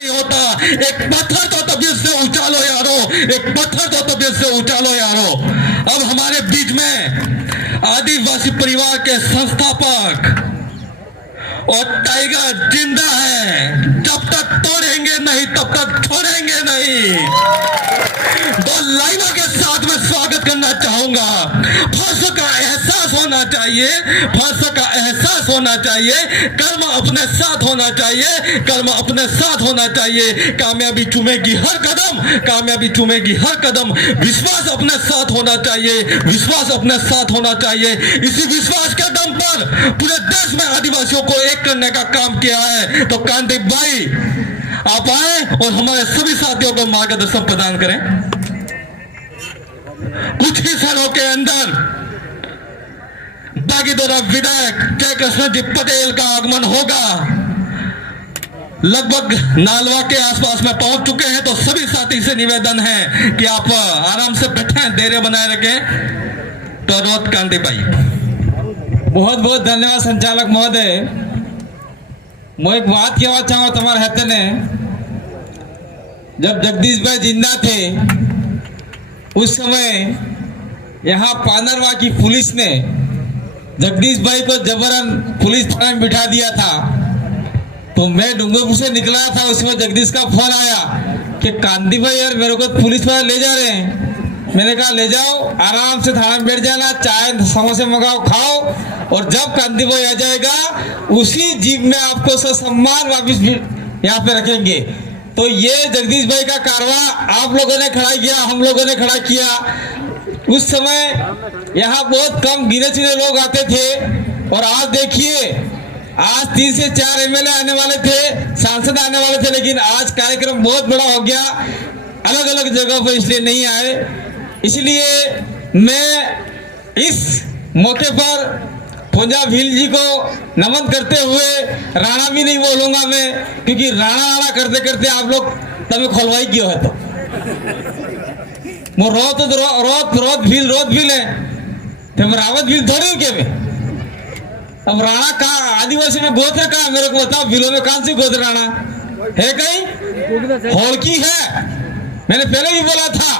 होता। एक पत्थर तो तबीयत से उछालो यारो, एक पत्थर तो तबीयत से उछालो यारो। अब हमारे बीच में आदिवासी परिवार के संस्थापक और टाइगर जिंदा है। जब तक तोड़ेंगे नहीं तब तक छोड़ेंगे नहीं। दो लाइनों के साथ में स्वागत करना चाहूंगा। फर्ज का एहसास होना चाहिए, फर्ज का एहसास होना चाहिए। कर्म अपने साथ होना चाहिए, कर्म अपने साथ होना चाहिए। कामयाबी चूमेगी हर कदम, कामयाबी चूमेगी हर कदम। विश्वास अपने साथ होना चाहिए, विश्वास अपने साथ होना चाहिए। इसी विश्वास के दम पर पूरे देश में आदिवासियों को एक करने का काम किया है। तो कांतिक भाई आप आए और हमारे सभी साथियों को मार्गदर्शन प्रदान करें। कुछ ही क्षणों के अंदर बागीदोरा विधायक जय कृष्ण जी पटेल का आगमन होगा। लगभग नालवा के आसपास में पहुंच चुके हैं। तो सभी साथी से निवेदन है कि आप आराम से बैठें, धैर्य बनाए रखें। तो रोत कांति भाई बहुत बहुत धन्यवाद संचालक महोदय। मैं एक बात कहना चाहूँ तुम्हारे हाथ ने, जब जगदीश भाई जिंदा थे उस समय यहाँ पानरवा की पुलिस ने जगदीश भाई को जबरन पुलिस थाने में बिठा दिया था। तो मैं डूंगरपुर से निकला था, उसमें जगदीश का फोन आया कि कांति भाई यार मेरे को पुलिस वाले ले जा रहे हैं। मैंने कहा ले जाओ, आराम से थाने में बैठ जाना, चाय समोसे मंगाओ खाओ, और जब कांति भाई आ जाएगा उसी जीप में आपको सम्मान वापिस यहाँ पे रखेंगे। तो ये जगदीश भाई का कारवां आप लोगों ने खड़ा किया, हम लोगों ने खड़ा किया। उस समय यहाँ बहुत कम गिने चुने लोग आते थे, और आज देखिए आज 3 से 4 एमएलए आने वाले थे, सांसद आने वाले थे, लेकिन आज कार्यक्रम बहुत बड़ा हो गया। अलग अलग जगह पर इसलिए नहीं आए। इसलिए मैं इस मौके पर पूंजा भील जी को नमन करते हुए राणा भी नहीं बोलूंगा मैं, क्योंकि राणा राणा करते करते आप लोग तब खोलवाई क्यों है। तो वो रोत भील है, तो रावत भील थोड़ी क्या मैं। अब राणा कहा आदिवासी में गोत्र कहा, मेरे को बताओ भीलों में कौन सी गोत्र राणा है? कहीं होड़की है, मैंने पहले भी बोला था।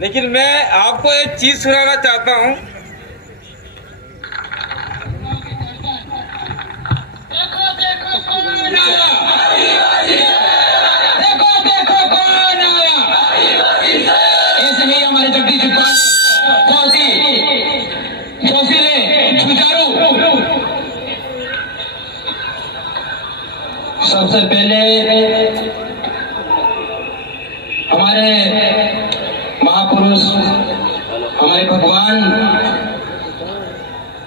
लेकिन मैं आपको एक चीज सुनाना चाहता हूं। सबसे पहले हमारे महापुरुष, हमारे भगवान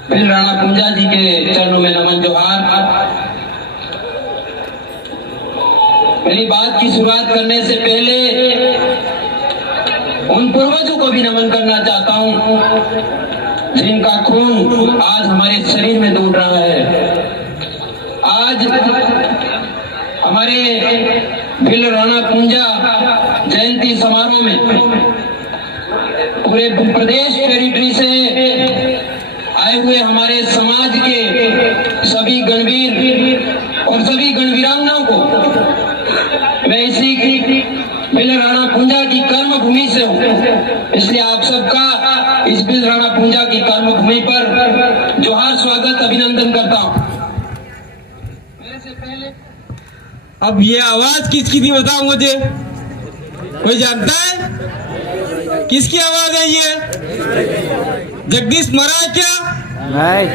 भील राणा पूंजा जी के चरणों में नमन जोहार। मेरी बात की शुरुआत करने से पहले उन पूर्वजों को भी नमन करना चाहता हूं जिनका खून आज हमारे शरीर में दौड़ रहा है। आज हमारे भील राणा पूंजा जयंती समारोह में पूरे प्रदेश टेरिटरी से आए हुए हमारे समाज के सभी गणवीर और सभी गणवीरांगनाओं को मैं इसी भील राणा पूंजा की कर्म भूमि से हूँ, इसलिए आप सबका इस भील राणा पूंजा की कर्म भूमि पर जोहार, स्वागत, अभिनंदन करता हूँ। अब ये आवाज किसकी थी बताओ मुझे, कोई जानता है किसकी आवाज है? ये जगदीश मरा है क्या? नहीं।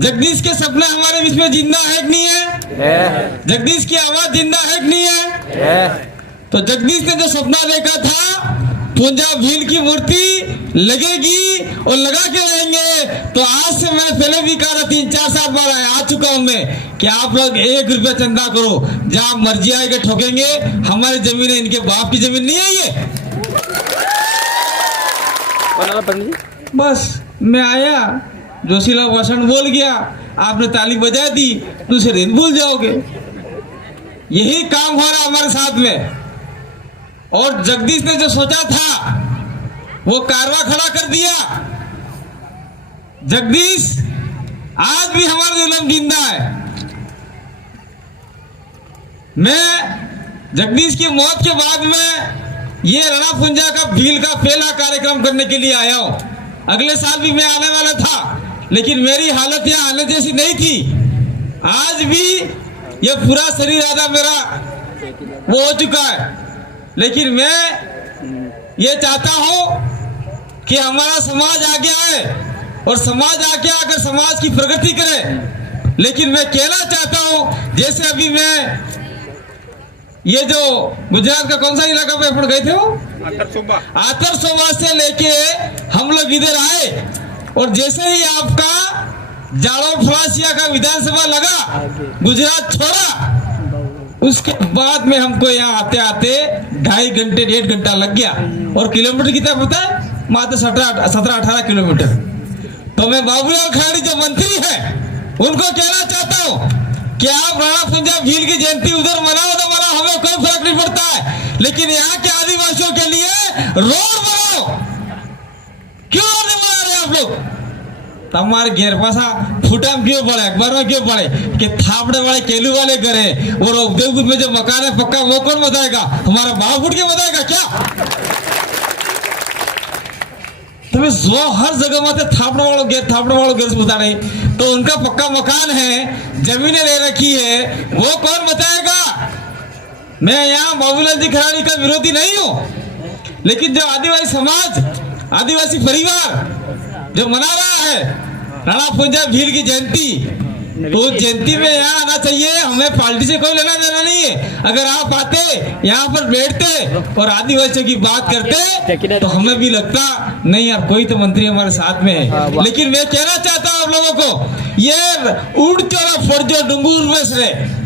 जगदीश के सपने हमारे बीच में जिंदा है कि नहीं है? जगदीश की आवाज जिंदा है कि नहीं है? तो जगदीश ने जो सपना देखा था पूंजा भील की मूर्ति लगेगी और लगा के रहेंगे, तो आज से मैं पहले भी कहा था 3-4 बार आ चुका हूं मैं कि आप लोग 1 रुपया चंदा करो, जहां मर्जी आएगा ठोकेंगे। हमारी जमीन है, इनके बाप की जमीन नहीं है ये। बस मैं आया, जोशीला भाषण बोल गया, आपने ताली बजा दी, दूसरे दिन भूल जाओगे। यही काम हो रहा हमारे साथ में। और जगदीश ने जो सोचा था वो कारवा खड़ा कर दिया। जगदीश आज भी हमारा जुल्म जिंदा है। मैं जगदीश की मौत के बाद में ये रणपुंजा का भील का पहला कार्यक्रम करने के लिए आया हूँ। अगले साल भी मैं आने वाला था, लेकिन मेरी हालत यहाँ आने जैसी नहीं थी। आज भी ये पूरा शरीर आधा मेरा वो हो चुका है, लेकिन मैं ये चाहता हूँ कि हमारा समाज आगे आए और समाज आगे आकर समाज की प्रगति करे। लेकिन मैं कहना चाहता हूँ, जैसे अभी मैं ये जो गुजरात का कौन सा इलाका पे अपन गए थे, वो आतर सोबा से लेके हम लोग इधर आए, और जैसे ही आपका जाड़ो फलासिया का विधानसभा लगा, गुजरात छोड़ा, उसके बाद में हमको यहाँ आते आते 2.5 घंटे 1.5 घंटा लग गया। और किलोमीटर कितना पता है? मात्र 17-18 किलोमीटर। तो मैं बाबूलाल खराड़ी जो मंत्री है उनको कहना चाहता हूँ कि आप रणपुंजा भील की जयंती उधर मनाओ तो मनाओ, हमें कोई फर्क नहीं पड़ता है, लेकिन यहाँ के आदिवासियों के लिए रोड बनाओ। क्यों नहीं बना रहे आप लोग? तुम्हारे घेर पासा फूटम क्यों पड़े, अखबार में क्यों पड़े कि थापड़े वाले केलू वाले करे, और उद्योगपुर में जो मकान है पक्का वो कौन बताएगा? हमारा बाप फूट के बताएगा क्या? तो हर जगह में थापड़ वालों घेर बता रहे, तो उनका पक्का मकान है, जमीनें ले रखी है, वो कौन बताएगा? मैं यहाँ बाबूलाल जी खराड़ी का विरोधी नहीं हूँ, लेकिन जो आदिवासी समाज, आदिवासी परिवार जो मना रहा है रणपुंजा भील की जयंती, तो जयंती में यहाँ आना चाहिए। हमें पार्टी से कोई लेना देना नहीं है। अगर आप आते यहाँ पर बैठते और आदिवासियों की बात करते तो हमें भी लगता नहीं यार कोई तो मंत्री हमारे साथ में है। लेकिन मैं कहना चाहता हूँ आप लोगों को, ये उड़ चोरा फर्जो डुंगूर में से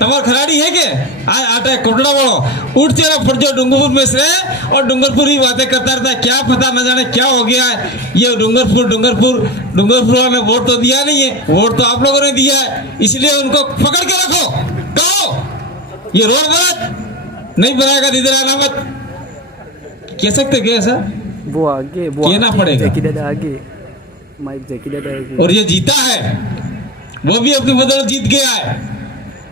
तमर खराड़ी है के आता है कोटड़ा वालों, उठ चेरा फर्जो डूंगरपुर में से, और डूंगरपुर ही बातें करता रहता है। क्या पता न जाने क्या हो गया है ये डूंगरपुर वाले वोट तो दिया नहीं है, वोट तो आप लोगों ने दिया है, इसलिए उनको पकड़ के रखो। कहो ये रोड बना नहीं बनाएगा दीदी अनामत कह सकते क्या सर? वो आगे कहना पड़ेगा आगे माइक जैकी दादा आगे। और ये जीता है, वो भी अपनी बदौलत जीत गया है।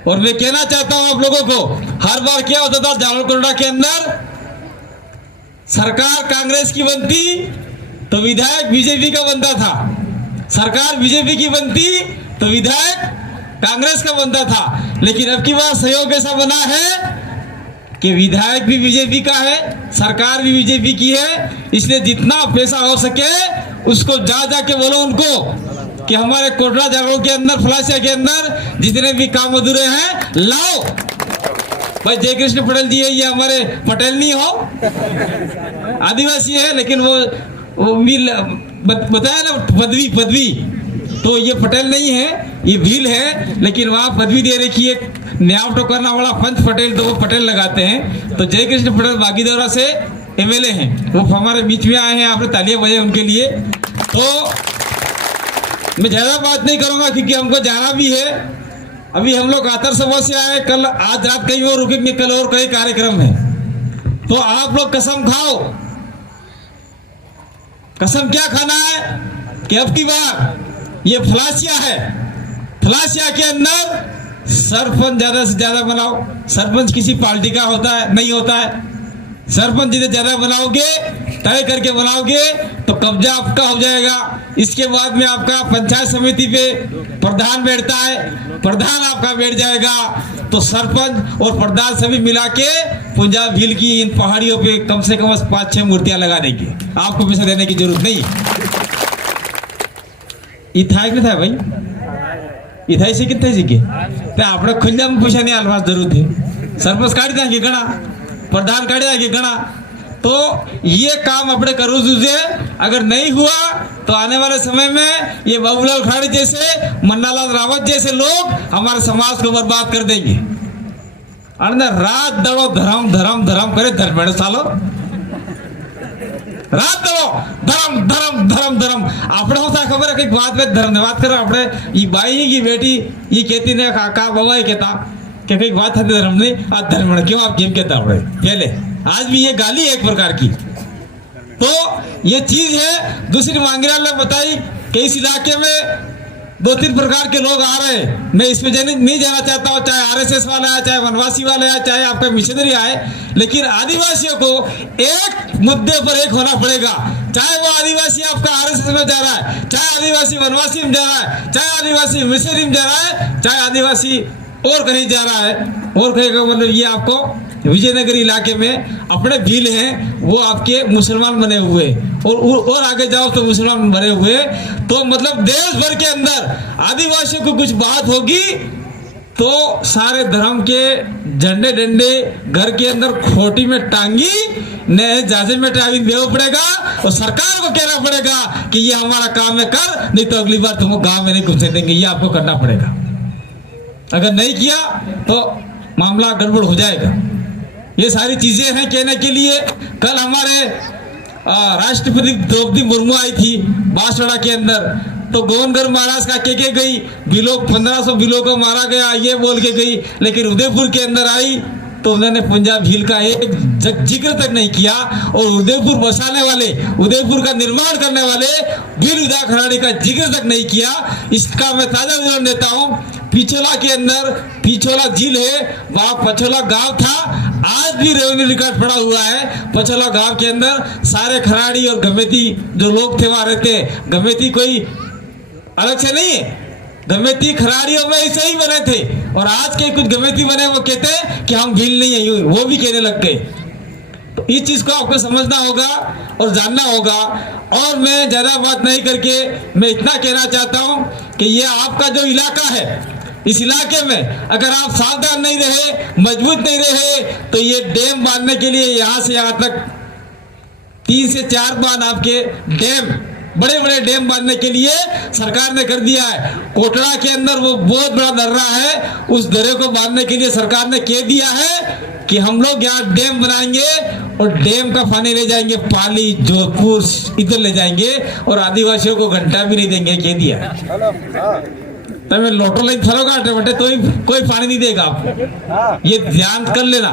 और मैं कहना चाहता हूं आप लोगों को, हर बार क्या होता था जालौर के अंदर सरकार कांग्रेस की बनती तो विधायक बीजेपी का बनता था, सरकार बीजेपी की बनती तो विधायक कांग्रेस का बनता था। लेकिन अब की बार सहयोग ऐसा बना है कि विधायक भी बीजेपी का है, सरकार भी बीजेपी की है, इसलिए जितना पैसा हो सके उसको जाके बोलो उनको कि हमारे कोटड़ा जागो के अंदर, फलासिया के अंदर जितने भी काम अधूरे हैं लाओ। भाई जय कृष्ण पटेल जी है, ये हमारे पटेल नहीं हो, आदिवासी है, लेकिन वो मिल बताया ना पदवी, तो ये पटेल नहीं है, ये भील है, लेकिन वहाँ पदवी दे रखी है न्याव टोकरना वाला पंच पटेल, तो वो पटेल लगाते हैं। तो जय कृष्ण पटेल बागीदौरा से एमएलए हैं, वो हमारे बीच में आए हैं, आपने तालियां बजाई उनके लिए। तो मैं ज्यादा बात नहीं करूंगा क्योंकि हमको जाना भी है। अभी हम लोग आतर सभा से आए, कल आज रात कहीं और रुकेंगे, कल और कई कार्यक्रम है। तो आप लोग कसम खाओ, कसम क्या खाना है कि अब की बार ये फलासिया है, फलासिया के अंदर सरपंच ज्यादा से ज्यादा बनाओ। सरपंच किसी पार्टी का होता है नहीं होता है, सरपंच जितने ज्यादा बनाओगे, तय करके बनाओगे तो कब्जा आपका हो जाएगा। इसके बाद में आपका पंचायत समिति पे प्रधान बैठता है, प्रधान आपका बैठ जाएगा, तो सरपंच और प्रधान सभी मिला के पंजाब भील की इन पहाड़ियों पे कम से कम 5-6 मूर्तियां लगा देंगे, आपको पैसा देने की जरूरत नहीं। इथाई नहीं था भाई, इथाई से कितने सीखे ते આપણે ખુલ્લામાં પૈસા ની આલવા જરૂર છે, સરપંચ કાઢી નાખી ઘણા, प्रधान काढ़े आगे गणा। तो ये काम अपने करो जुझे, अगर नहीं हुआ तो आने वाले समय में ये बाबूलाल खराड़ी जैसे, मन्नालाल रावत जैसे लोग हमारे समाज को बर्बाद कर देंगे। अरे रात दड़ो धर्म धर्म धर्म करे धर्म सालो, रात दड़ो धर्म धर्म धर्म धर्म। आपने होता खबर है कि बात कर अपने ये बाई की बेटी ये कहती ने काका बाबा कहता कि कई बात है धर्म नहीं, आज धर्म क्यों आप गेम कहता पड़े पहले, आज भी ये गाली है एक प्रकार की। तो ये चीज है। दूसरी मांगीलाल ने बताई कि इस इलाके में 2-3 प्रकार के लोग आ रहे हैं। मैं इसमें नहीं जाना चाहता हूँ, चाहे आरएसएस वाला आए, चाहे वनवासी वाले आए, चाहे आपका मिशनरी आए, लेकिन आदिवासियों को एक मुद्दे पर एक होना पड़ेगा। चाहे वो आदिवासी आपका आरएसएस में जा रहा है, चाहे आदिवासी वनवासी में जा रहा है, चाहे आदिवासी मिशनरी में जा रहा है, चाहे आदिवासी और कहीं जा रहा है, और कहीं का मतलब ये आपको विजयनगर इलाके में अपने भील हैं वो आपके मुसलमान बने हुए, और आगे जाओ तो मुसलमान बने हुए। तो मतलब देश भर के अंदर आदिवासियों को कुछ बात होगी तो सारे धर्म के झंडे डंडे घर के अंदर खोटी में टांगी ने जाजे में टांगी देना पड़ेगा, और सरकार को कहना पड़ेगा कि ये हमारा काम है कर, नहीं तो अगली बार तुमको गांव में नहीं घुसने देंगे। ये आपको करना पड़ेगा। अगर नहीं किया तो मामला गड़बड़ हो जाएगा। ये सारी चीजें हैं कहने के लिए। कल हमारे राष्ट्रपति द्रौपदी मुर्मू आई थी बांसवाड़ा के अंदर, तो गोवनगढ़ महाराज का के गई, बिलो 1500 बिलो को मारा गया ये बोल के गई, लेकिन उदयपुर के अंदर आई तो उन्होंने पंजाब भील का एक जिक्र तक नहीं किया, और उदयपुर बसाने वाले, उदयपुर का निर्माण करने वाले भील उदा खराड़ी का जिक्र तक नहीं किया। इसका मैं ताजा उदाहरण देता हूँ। पिछोला के अंदर पिछोला झील है, वहाँ पछोला गांव था, आज भी रेवेन्यू रिकॉर्ड पड़ा हुआ है। पछोला गांव के अंदर सारे खराड़ी और गमेती जो लोग थे वहां रहते। गमेती कोई अलग से नहीं है, गमेती खराड़ियों में ऐसे ही बने थे, और आज के कुछ गमेती बने वो कहते हैं कि हम भील नहीं है, वो भी कहने लग गए। तो इस चीज को आपको समझना होगा और जानना होगा। और मैं ज्यादा बात नहीं करके मैं इतना कहना चाहता हूं कि ये आपका जो इलाका है, इस इलाके में अगर आप सावधान नहीं रहे, मजबूत नहीं रहे, तो ये डैम बांधने के लिए यहाँ से यहाँ तक 3 से 4 बांध आपके डैम, बड़े बड़े डैम बांधने के लिए सरकार ने कर दिया है। कोटड़ा के अंदर वो बहुत बड़ा दर्रा है, उस दर्रे को बांधने के लिए सरकार ने कह दिया है कि हम लोग यहाँ डैम बनाएंगे, और डैम का पानी ले जाएंगे पाली, जोधपुर इधर ले जाएंगे, और आदिवासियों को घंटा भी नहीं देंगे, कह दिया। तब लोटो लाइन थरो काटे बटे तो कोई पानी नहीं देगा आपको, ये ध्यान कर लेना।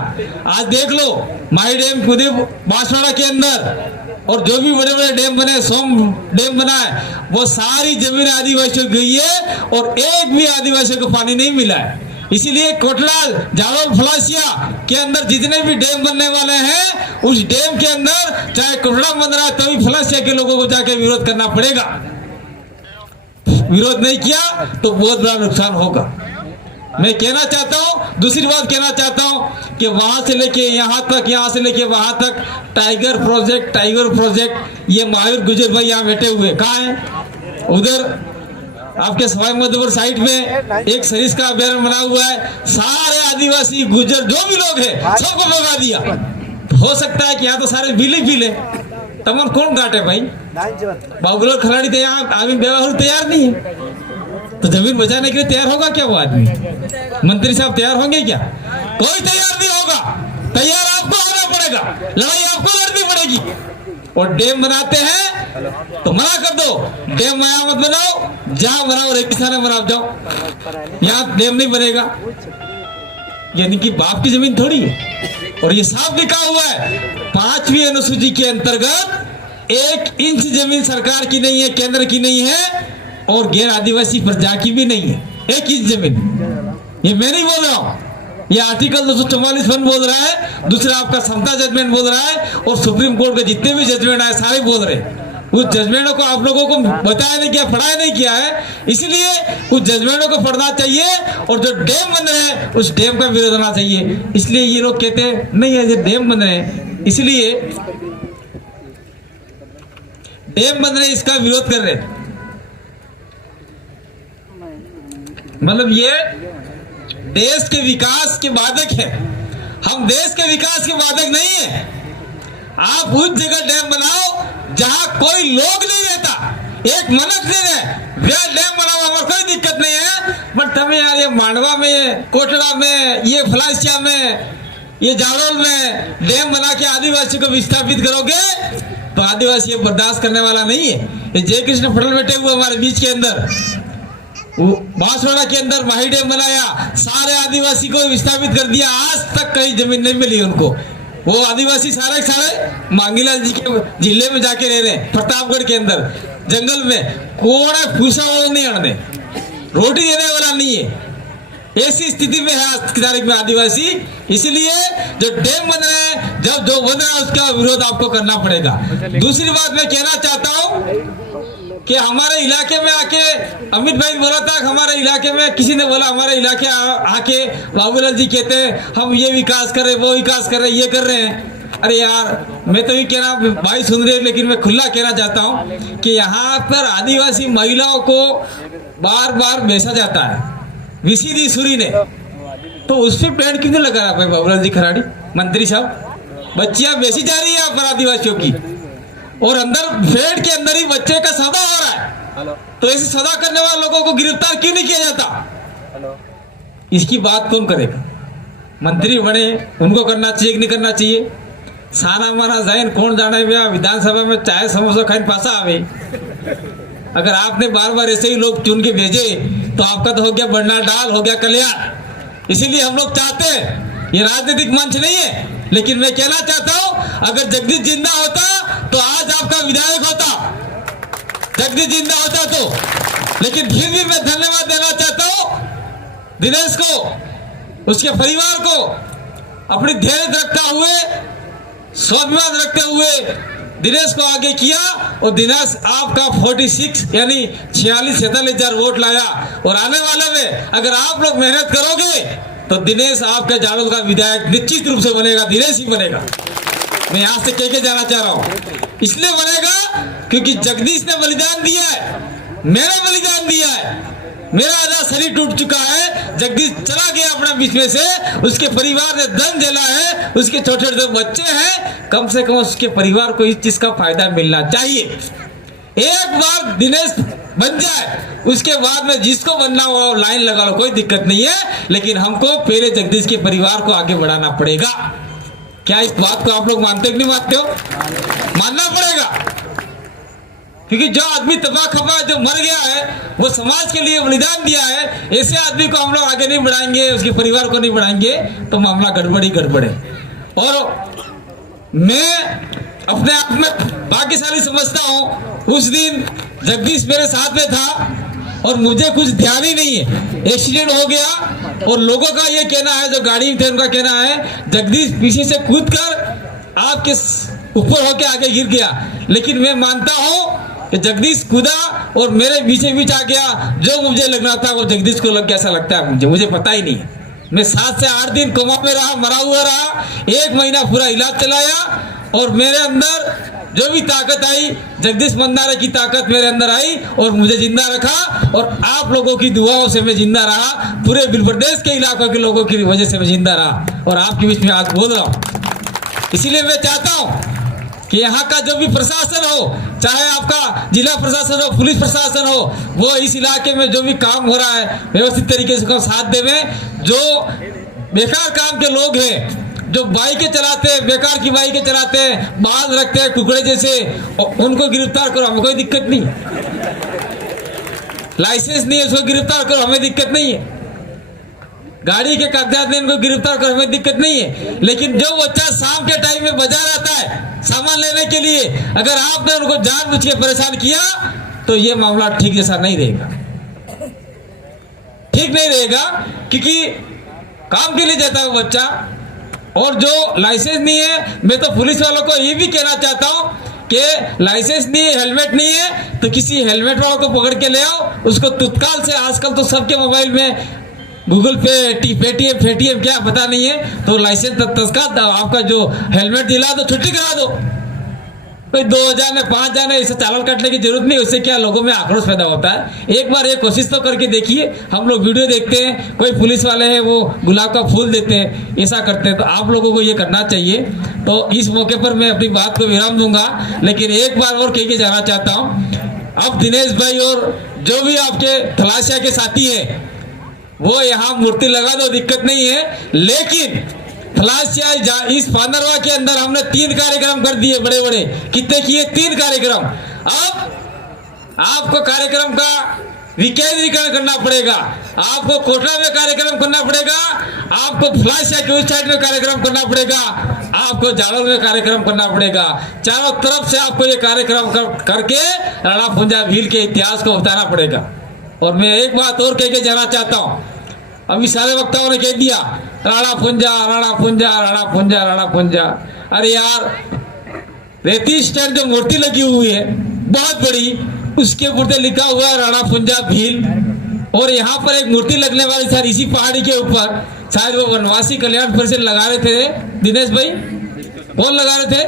आज देख लो माही डैम खुद बांसवाड़ा के अंदर, और जो भी बड़े बड़े डैम बने, सोम डैम बना है, वो सारी जमीन आदिवासियों की गई है, और एक भी आदिवासियों को पानी नहीं मिला है। इसीलिए कोटलाल, जालोल, फलासिया के अंदर जितने भी डैम बनने वाले हैं, उस डैम के अंदर चाहे कोटला बन रहा है तो भी फलासिया के लोगों को जाके विरोध करना पड़ेगा। विरोध नहीं किया तो बहुत बड़ा नुकसान होगा। मैं कहना चाहता हूं, दूसरी बात कहना चाहता हूं कि वहां से लेके यहां तक, यहां से लेके वहां तक टाइगर प्रोजेक्ट, ये महावीर गुजर भाई यहां बैठे हुए कहाँ हैं? उधर आपके सवाई माधोपुर साइड में एक सरिस का अभ्यारण्य बना हुआ है, सारे आदिवासी गुजर जो भी लोग हैं सबको भगा दिया। हो सकता है कि यहाँ तो सारे बिले तमन कौन काटे भाई? बाबूलाल खराड़ी तो यहाँ आदमी व्यवहार तैयार नहीं है, तो जमीन बचाने के लिए तैयार होगा क्या वो आदमी? मंत्री साहब तैयार होंगे क्या? कोई तैयार नहीं होगा। तैयार आपको होना पड़ेगा, लड़ाई आपको लड़नी पड़ेगी। और डैम बनाते हैं तो मना कर दो, डैम यहाँ मत बनाओ, जहां बनाओ रेगिस्तान में बनाओ जाओ, यहाँ डैम नहीं बनेगा। यानी कि बाप की जमीन थोड़ी है। और ये साफ लिखा हुआ है 5वीं अनुसूची के अंतर्गत 1 इंच जमीन सरकार की नहीं है, केंद्र की नहीं है, और गैर आदिवासी प्रजा की भी नहीं है 1 इंच जमीन। ये मैं नहीं बोल रहा हूँ, ये आर्टिकल 244 बोल रहा है, दूसरा आपका समता जजमेंट बोल रहा है, और सुप्रीम कोर्ट के जितने भी जजमेंट आए सारे बोल रहे हैं। उस जजमेंटों को आप लोगों को बताया नहीं किया, पढ़ाया नहीं किया है, इसलिए उस जजमेंटों को पढ़ना चाहिए, और जो डैम बन रहे हैं उस डैम का विरोध होना चाहिए। इसलिए ये लोग कहते हैं नहीं है डैम बन रहे हैं, इसलिए डैम बन रहे इसका विरोध कर रहे। मतलब ये देश के विकास के बाधक है, हम देश के विकास के बाधक नहीं है। आप उस जगह डैम बनाओ जहां कोई लोग नहीं रहता, एक मनक नहीं रहे, वह डैम बनाओ, हमारे कोई दिक्कत नहीं है। बट तुम्हें यार ये मांडवा में, कोटड़ा में, ये फलासिया में, ये जालोल में डैम बना के आदिवासी को विस्थापित करोगे तो आदिवासी ये बर्दाश्त करने वाला नहीं है। ये जय कृष्ण पटेल बैठे हुए हमारे बीच के अंदर, बांसवाड़ा के अंदर माही डैम बनाया, सारे आदिवासी को विस्थापित कर दिया, आज तक कहीं जमीन नहीं मिली उनको। वो आदिवासी सारे मांगीलाल जी के जिले में जाके रह रहे हैं, प्रतापगढ़ के अंदर। जंगल में कोड़ा फूसा वाला नहीं अड़ने, रोटी देने वाला नहीं है। ऐसी स्थिति में है आज की तारीख में आदिवासी। इसलिए जो डैम बन रहे हैं, जब जो बन रहा है उसका विरोध आपको करना पड़ेगा। दूसरी बात मैं कहना चाहता हूं कि हमारे इलाके में आके अमित भाई बोला था, हमारे इलाके में किसी ने बोला हमारे इलाके आके बाबूलाल जी कहते हैं हम ये विकास कर रहे, वो विकास कर रहे, ये कर रहे हैं। अरे यार, मैं तो ये कहना भाई सुन रहे, लेकिन मैं खुला कहना चाहता हूं कि यहाँ पर आदिवासी महिलाओं को बार बार बेचा जाता है विसीधी सुरी ने, तो उस पर पेड़ क्यों नहीं लगा रहा भाई बाबूलाल जी खराड़ी मंत्री साहब? बच्चियां बेची जा रही है यहाँ पर आदिवासियों की, और अंदर पेड़ के अंदर ही बच्चे का सौदा हो रहा है। तो ऐसे सौदा करने वाले लोगों को गिरफ्तार क्यों नहीं किया जाता? इसकी बात कौन करेगा? मंत्री बने उनको करना चाहिए कि नहीं करना चाहिए? साना माना जैन कौन जाने भैया, विधानसभा में चाय समोसा खाने पासा आवे। अगर आपने बार बार ऐसे ही लोग चुन के भेजे तो आपका तो हो गया बन्ना डाल, हो गया कल्याण। इसीलिए हम लोग चाहते हैं, ये राजनीतिक मंच नहीं है, लेकिन मैं कहना चाहता हूं अगर जगदीश जिंदा होता तो आज आपका विधायक होता, जगदीश जिंदा होता तो। लेकिन फिर भी मैं धन्यवाद देना चाहता हूं दिनेश को, उसके परिवार को, अपनी धैर्य रखते हुए, स्वाभिमान रखते हुए दिनेश को आगे किया, और दिनेश आपका 46 यानी 46-47 वोट लाया। और आने वाले में अगर आप लोग मेहनत करोगे तो दिनेश आपका जालोर का विधायक निश्चित रूप से बनेगा, दिनेश ही बनेगा। मैं यहां से कह के जाना चाह रहा हूं, इसलिए बनेगा क्योंकि जगदीश ने बलिदान दिया है, मैंने बलिदान दिया है, मेरा आधा शरीर टूट चुका है, जगदीश चला गया अपना बीच में से, उसके परिवार ने दम जला है, उसके छोटे छोटे बच्चे हैं, कम से कम उसके परिवार को इस चीज का फायदा मिलना चाहिए। एक बार दिनेश बन जाए, उसके बाद में जिसको बनना हो लाइन लगा लो, कोई दिक्कत नहीं है, लेकिन हमको पहले जगदीश के परिवार को आगे बढ़ाना पड़ेगा। क्या इस बात को आप लोग मानते हो कि नहीं मानते हो? मानना पड़ेगा, क्योंकि जो आदमी तबाह खपा जो मर गया है, वो समाज के लिए बलिदान दिया है, ऐसे आदमी को हम लोग आगे नहीं बढ़ाएंगे, उसके परिवार को नहीं बढ़ाएंगे तो मामला गड़बड़ी गड़बड़े। और मैं अपने आप में भाग्यशाली समझता हूं, उस दिन जगदीश मेरे साथ में था और मुझे कुछ ध्यान ही नहीं है, एक्सीडेंट हो गया, और लोगों का ये कहना है, जो गाड़ी में थे उनका कहना है जगदीश पीछे से कूद कर आपके ऊपर होके आगे गिर गया। लेकिन मैं मानता हूं कि जगदीश कूदा और मेरे बीचे बीच आ गया, जो मुझे लगना था वो जगदीश को लग गया, ऐसा लगता है मुझे पता ही नहीं। मैं 7 से 8 दिन कोमा में रहा, मरा हुआ रहा, 1 महीना पूरा इलाज चलाया, और मेरे अंदर जो भी ताकत आई, जगदीश मंदारे की ताकत मेरे अंदर आई और मुझे जिंदा रखा, और आप लोगों की दुआओं से मैं जिंदा रहा, पूरे बिल प्रदेश के इलाकों के लोगों की वजह से मैं जिंदा रहा और आपके बीच में आज बोल रहा हूं। इसीलिए मैं चाहता हूं कि यहाँ का जो भी प्रशासन हो, चाहे आपका जिला प्रशासन हो, पुलिस प्रशासन हो, वो इस इलाके में जो भी काम हो रहा है व्यवस्थित तरीके से साथ देवे। जो बेकार काम के लोग हैं, जो बाइकें चलाते हैं, बेकार की बाइकें चलाते हैं, बाल रखते हैं कुकड़े जैसे, उनको गिरफ्तार करो, हमें कोई दिक्कत नहीं। लाइसेंस नहीं है उसको गिरफ्तार करो, हमें दिक्कत नहीं है। गाड़ी के कागजात में इनको गिरफ्तार करो, हमें दिक्कत नहीं है। लेकिन जो बच्चा शाम के टाइम में बाजार आता है सामान लेने के लिए, अगर आपने उनको जानबूझ के परेशान किया तो ये मामला ठीक जैसा नहीं रहेगा, ठीक नहीं रहेगा, क्योंकि काम के लिए जाता है वो बच्चा। और जो लाइसेंस नहीं है, मैं तो पुलिस वालों को ये भी कहना चाहता हूं कि लाइसेंस नहीं है, हेलमेट नहीं है, तो किसी हेलमेट वालों को पकड़ के ले आओ, उसको तत्काल से, आजकल तो सबके मोबाइल में गूगल पे, पेटीएम क्या पता नहीं है, तो लाइसेंस तत्काल आपका जो हेलमेट दिला दो, छुट्टी करा दो। कोई 2000 में 5000 में इसे चालान काटने की जरूरत नहीं, उससे क्या लोगों में आक्रोश पैदा होता है। एक बार ये कोशिश तो करके देखिए, हम लोग वीडियो देखते हैं, कोई पुलिस वाले हैं वो गुलाब का फूल देते हैं, ऐसा करते हैं, तो आप लोगों को ये करना चाहिए। तो इस मौके पर मैं अपनी बात को विराम दूंगा, लेकिन एक बार और कह के जाना चाहता हूँ, अब दिनेश भाई और जो भी आपके थलासिया के साथी हैं वो यहाँ मूर्ति लगा दो, दिक्कत नहीं है, लेकिन थलासिया इस पांडरवा के अंदर हमने 3 कार्यक्रम कर दिए बड़े बड़े। कितने किए? 3 कार्यक्रम। अब आपको कार्यक्रम का विकेंद्रीकरण करना पड़ेगा, आपको कोटला में कार्यक्रम करना पड़ेगा, आपको थलासिया के उस साइड में कार्यक्रम करना पड़ेगा, आपको जालोर में कार्यक्रम करना पड़ेगा। चारों तरफ से आपको ये कार्यक्रम करके राणा पुंजा भील के इतिहास को बताना पड़ेगा। और मैं एक बात और कह के जाना चाहता हूँ, अभी सारे वक्ताओं ने कह दिया राणा पुंजा राणा पुंजा राणा पुंजा राणा पुंजा। अरे यार, रेती स्टैंड जो मूर्ति लगी हुई है बहुत बड़ी, उसके ऊपर लिखा हुआ है राणा पुंजा भील। और यहाँ पर एक मूर्ति लगने वाली सर इसी पहाड़ी के ऊपर, शायद वो वनवासी कल्याण परिषद लगा रहे थे। दिनेश भाई कौन लगा रहे थे?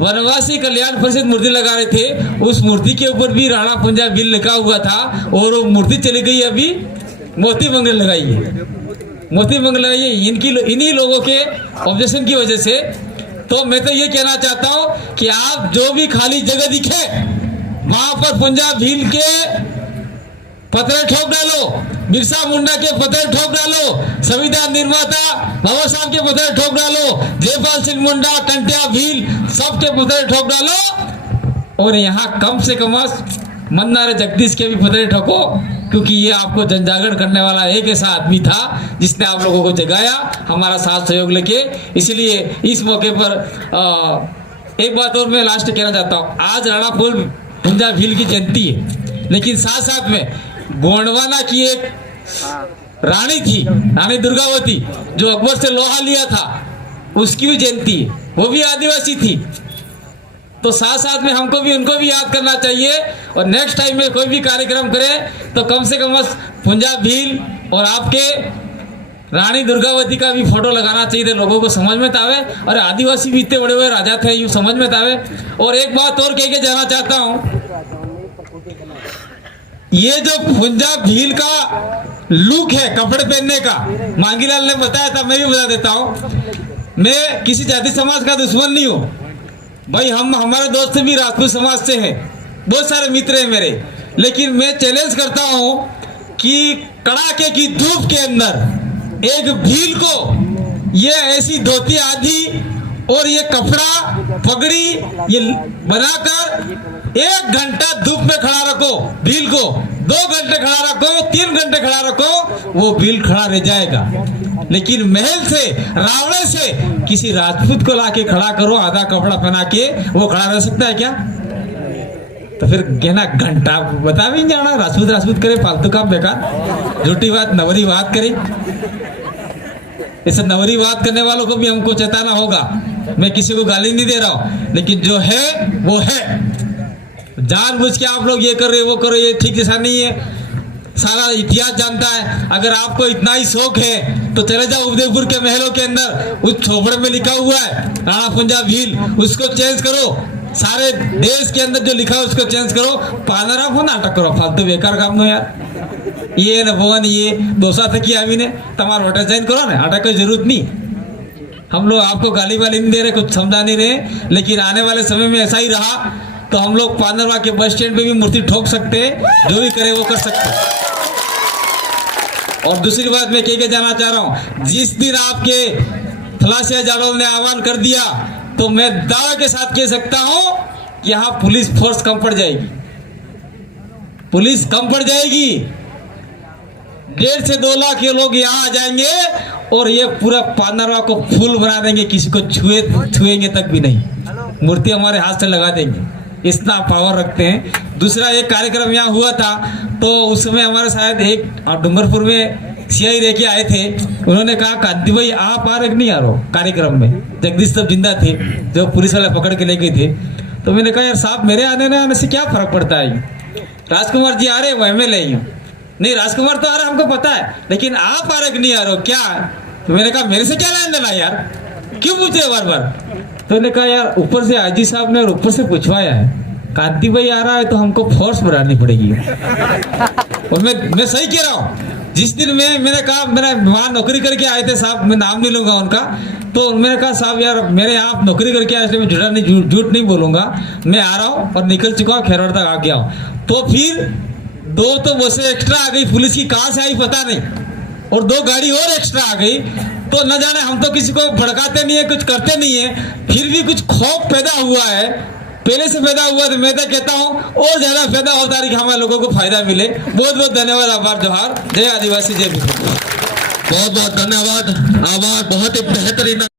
वनवासी कल्याण परिषद मूर्ति लगा रहे थे। उस मूर्ति के ऊपर भी राणा पुंजा भील लिखा हुआ था और वो मूर्ति चली गई, अभी मोती मंगल लगाई है, मोती मंगल लगाई है इन्हीं लोगों के ऑब्जेक्शन की वजह से। तो मैं तो ये कहना चाहता हूँ कि आप जो भी खाली जगह दिखे वहां पर पुंजा भील के पत्थर ठोक डालो, बिरसा मुंडा के पत्थर ठोक डालो, संविधान निर्माता बाबा साहब के पत्थर ठोक डालो, जयपाल सिंह मुंडा, टंटिया भील सबके पत्थर ठोक डालो। और यहाँ कम से कम मन्नारे जगदीश के भी पत्थर ठोको, क्योंकि ये आपको जनजागरण करने वाला एक ऐसा आदमी था जिसने आप लोगों को जगाया हमारा साथ सहयोग लेके। इसलिए इस मौके पर एक बात और मैं लास्ट कहना चाहता हूँ, आज राणा पुंजा भील की जयंती है, लेकिन साथ साथ में गोंडवाना की एक रानी थी, रानी दुर्गावती, जो अकबर से लोहा लिया था, उसकी भी जयंती है, वो भी आदिवासी थी। तो साथ साथ में हमको भी उनको भी याद करना चाहिए। और नेक्स्ट टाइम में कोई भी कार्यक्रम करे तो कम से कम पुंजा भील और आपके रानी दुर्गावती का भी फोटो लगाना चाहिए, लोगों को समझ में आवे। और आदिवासी भी इतने बड़े बड़े राजा थे, यूँ समझ में आवे। और एक बात और कह के जाना चाहता हूँ, ये जो पुंजा भील का लुक है कपड़े पहनने का, मांगीलाल ने बताया था, मैं भी बता देता हूँ। मैं किसी जाति समाज का दुश्मन नहीं हूँ भाई, हमारे दोस्त भी राजपूत समाज से हैं, बहुत सारे मित्र हैं मेरे। लेकिन मैं चैलेंज करता हूँ कि कड़ाके की धूप के अंदर एक भील को ये ऐसी धोती आदि और ये कपड़ा पगड़ी ये बनाकर 1 घंटा धूप में खड़ा रखो भील को, 2 घंटे खड़ा रखो, 3 घंटे खड़ा रखो, वो भील खड़ा रह जाएगा। लेकिन महल से, रावणे से किसी राजपूत को लाके खड़ा करो आधा कपड़ा पहना के, वो खड़ा रह सकता है क्या? तो फिर कहना घंटा बता भी नहीं जाना, राजपूत करे फालतू काम बेकार, झूठी बात नवरी बात करे। ऐसे नवरी बात करने वालों को भी हमको चेताना होगा। मैं किसी को गाली नहीं दे रहा हूं, लेकिन जो है वो है। जानबूझ के आप लोग ये कर रहे वो कर रहे, ये ठीक जैसा नहीं है। सारा इतिहास जानता है। अगर आपको इतना ही शौक है तो चले जाओ उदयपुर के महलों के अंदर, उस छोपड़े में लिखा हुआ है राणा पुंजा भील, उसको चेंज करो। सारे देश के अंदर जो लिखा है उसको चेंज करो, पानरा को नाटक करो, फालतू बेकार काम नो यार। ये न भवन ये दोसा तक की अभी ने तुम्हारा होटल चेंज करो ना, अटक की जरूरत नहीं। हम लोग आपको गाली वाली नहीं दे रहे, कुछ समझा नहीं रहे, लेकिन आने वाले समय में ऐसा ही रहा तो हम लोग पानरवा के बस स्टैंड पे भी मूर्ति ठोक सकते हैं, जो भी करे वो कर सकते हैं। और दूसरी बात मैं कह के जाना चाह रहा हूं, जिस दिन आपके थलासिया जाड़ों ने आह्वान कर दिया तो मैं दावा के साथ कह सकता हूं कि यहाँ पुलिस फोर्स कम पड़ जाएगी, पुलिस कम पड़ जाएगी। 1.5 से 2 लाख ये लोग यहाँ आ जाएंगे और ये पूरा पानरवा को फूल बना देंगे, किसी को छुएंगे तक भी नहीं, मूर्ति हमारे हाथ से लगा देंगे, इतना पावर रखते हैं। दूसरा एक कार्यक्रम यहाँ हुआ था तो उस समय हमारे शायद एक डूंगरपुर में सीआई रह के आए थे, उन्होंने कहा कांति भाई आप आ रहे नहीं आ रहे कार्यक्रम में, जगदीश सब जिंदा थे जो पुलिस वाले पकड़ के ले गए थे। तो मैंने कहा यार साहब मेरे आने से क्या फर्क पड़ता है, राजकुमार जी आ रहे वो एमएलए ही नहीं, राजकुमार तो आ रहा हमको पता है, लेकिन आप आ रहे नहीं आ रहे हो क्या? तो मैंने कहा मेरे से क्या लेना देना यार, क्यों पूछे बार बार? तो मैंने कहा यार ऊपर से आईजी साहब ने और ऊपर से पूछवाया है, कांति भाई आ रहा है तो हमको फोर्स बढ़ानी पड़ेगी। और मैं सही कह रहा हूँ। जिस दिन मैंने कहा मेरा वहाँ नौकरी करके आए थे साहब, मैं नाम नहीं लूंगा उनका, तो मैंने कहा साहब यार मेरे यहाँ नौकरी करके आए थे, मैं झूठ नहीं बोलूंगा, मैं आ रहा हूँ और निकल चुका हूँ, खैरवाड़ तक आ गया हूँ। तो फिर 2 तो बसें एक्स्ट्रा आ गई पुलिस की, कहाँ से आई पता नहीं, और 2 गाड़ी और एक्स्ट्रा आ गई। तो न जाने हम तो किसी को भड़काते नहीं है, कुछ करते नहीं है, फिर भी कुछ खौफ पैदा हुआ है, पहले से पैदा हुआ। तो मैं तो कहता हूँ और ज्यादा पैदा होता है कि हमारे लोगों को फायदा मिले। बहुत बहुत धन्यवाद, आभार, जोहार, जय आदिवासी, जय। बहुत बहुत धन्यवाद, आभार, बहुत ही बेहतरीन।